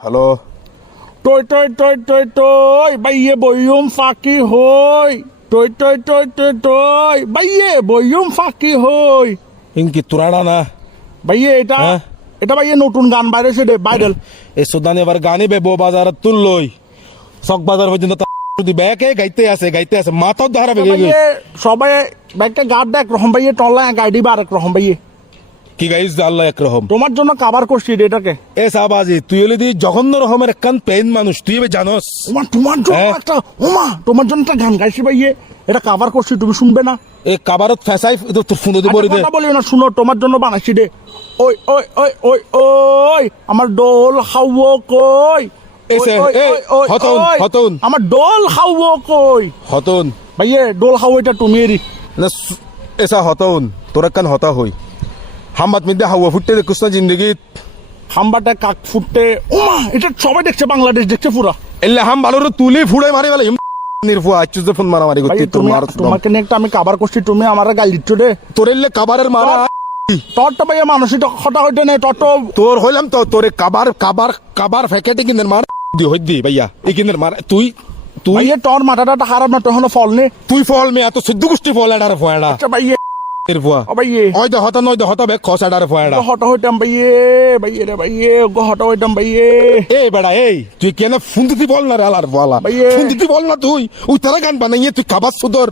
Hello টই টই টই টই টই বাইয়ে বইয়ুম ফাঁকি হই টই টই টই টই টই বাইয়ে বইয়ুম ফাঁকি হই ইনকি তুরাড়া না বাইয়ে এটা হ্যাঁ? এটা বাইয়ে নতুন গান বাইরেছে দে ভাইরাল এই সুদানি এবার গানি বেবো বাজার তুললই চক বাজার পর্যন্ত যদি ব্যাকে গাইতে আছে মাথাও ধারা বেগে বাইয়ে সবাই ব্যাগটা গাড দেখ রহম বাইয়ে টল্লা গাইডি বা আরেক রহম বাইয়ে কি গাইস আল্লাহ একরকম তোমার জন্য কাবার করছি রে এটাকে এ সাবাজি তুই হলি দি জঘন্য রকমের একখান পেন মানুষ তুই এবার জানোস তোমার জন্য হ্যাঁ? একটা তোমার জন্য একটা গান গাইছি বাইয়ে এটা কাবার করছি তুমি শুনবে না এই কাবারত ফেসাই তোর ফোন দি পড়ি দে কথা বলি না শুনো তোমার জন্য বানাইছি রে ওই ওই ওই ওই ওই আমার ডোল হাওয়া কই এসে ওই, এই ওই, ওই, হতন ওই, হতন আমার ডোল হাওয়া কই হতন ভাইয়ে ডোল হাওয়া এটা তুমি এরি না এসা হতন তোর একখান হতা হই হাম্মাত মিদ্দে হাওয়া ফুটতে দেখুস না জিন্দগি খাম্বাটা কাক ফুটতে এটা সবাই দেখছে বাংলাদেশ দেখছে পুরা এলে হাম ভালো তুলি ফুড়ে মারি বেলা নির্ফু আচ্ছু যে ফোন মারামারি ভাই করতে তোর তুমি মার তোমাকে নিয়ে একটা আমি কাবার করছি তুমি আমার গাল দিচ্ছ রে তোর এলে কাবারের মারা তোর তো ভাইয়া মানসিক হতা হইতে নেই তোর তো তোর হইলাম তো তোরে কাবার ফ্যাকেটে কিনের মার দি হই দি ভাইয়া এই কিনের মার তুই ভাইয়া তোর মাথাটা খারাপ না তখন ফল নে তুই ফল মে এত সিদ্ধ গোষ্ঠী ফল এডার ফয়ডা আচ্ছা ভাইয়ে এর ফুয়া ও ভাইয়ে ওই দে হতা নয় দে হতা বে খস এডার ফয়ডা হতা হইতাম ভাইয়ে ভাইয়ে রে ভাইয়ে হতা হইতাম ভাইয়ে এই বেড়া এই তুই কেন ফোন দিতে বল না রে আলার বলা ভাইয়ে। ফোন দিতে বল না তুই ওই তারা গান বানাইয়ে তুই কাবাস সুদর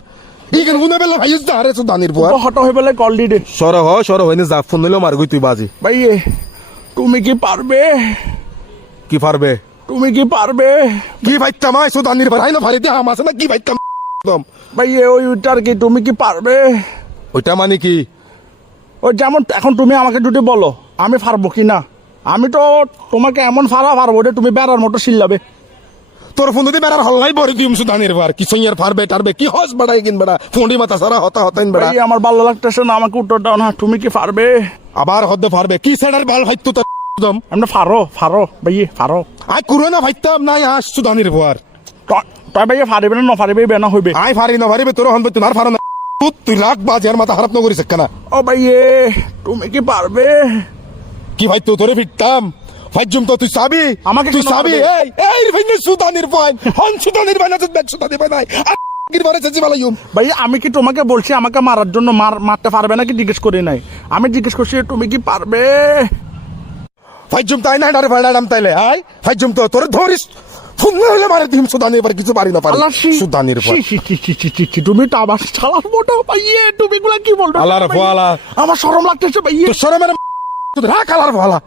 এই গান গুনা বেলা ভাইস দা আরে সুদানির ফুয়া হতা হয়ে পেলে কল দি দে সর হইনে যা ফোন নিলো মার গই তুই বাজি ভাইয়ে তুমি কি পারবে কি পারবে তুমি কি পারবে কি ভাইতাম আই সুদানির ভাই না ভারি দে হাম আছে না কি ভাইতাম একদম ভাইয়ে ওইটার কি তুমি কি পারবে ওইটা মানে কি ওই যেমন এখন তুমি আমাকে যদি বলো আমি পারবো কি না আমি তো তোমাকে এমন পারবো যে তুমি বেড়ার মতো চিল্লাবে তোর ফোন দিতে বেড়ার হল্লাই বড় দিম সুদানির ভার কি সইয়ার ফারবে টারবে কি হস বাড়াই কিন বেড়া ফোনডি মাথা সারা হতা হতাইন বেড়া ভাই আমার ভালো লাগতেছে না আমাকে উত্তর দাও না তুমি কি পারবে আবার হদ্দে ফারবে কি সেডার বাল ভাইতো তোর একদম এমনি ফারো ভাইয়ে ফারো আই কুরোনা ভাইতাম নাই আস সুদানির ভার তাই ভাইয়ে ফারিবে না ফারিবে বেনা হইবে আই ফারি না ফারিবে তোর হন তুই আর ফারো না তুই রাখ বাজার মাথা খারাপ না করিস কেনা ও ভাইয়ে তুমি কি পারবে কি ভাই তো তোরে ফিরতাম ফাইজুম তো তুই সাবি আমাকে তুই কেন সাবি মারবে? এই ভাই সুদানির ভাই হন সুদানির ভাই না তো ব্যাগ সুদানির ভাই নাই গির বারে চাচি বালাইম ভাই আমি কি তোমাকে বলছি আমাকে মারার জন্য মারতে পারবে নাকি জিজ্ঞেস করি নাই আমি জিজ্ঞেস করছি তুমি কি পারবে ফাইজুম তাই না ডারে ভাড়াম তাইলে আই ফাইজুম তো তোরে ধরিস ফোন হলে মারে দিম সুদানির ভাই কিছু পারি না পারি সুদানির ভাই তুমি তো আবার ছালার মোটা ভাইয়ে তুমি গুলা কি বলছো আল্লাহর ফলা আমার শরম লাগতেছে ভাইয়ে তোর সরে মেরে রাখ আল্লাহর ফলা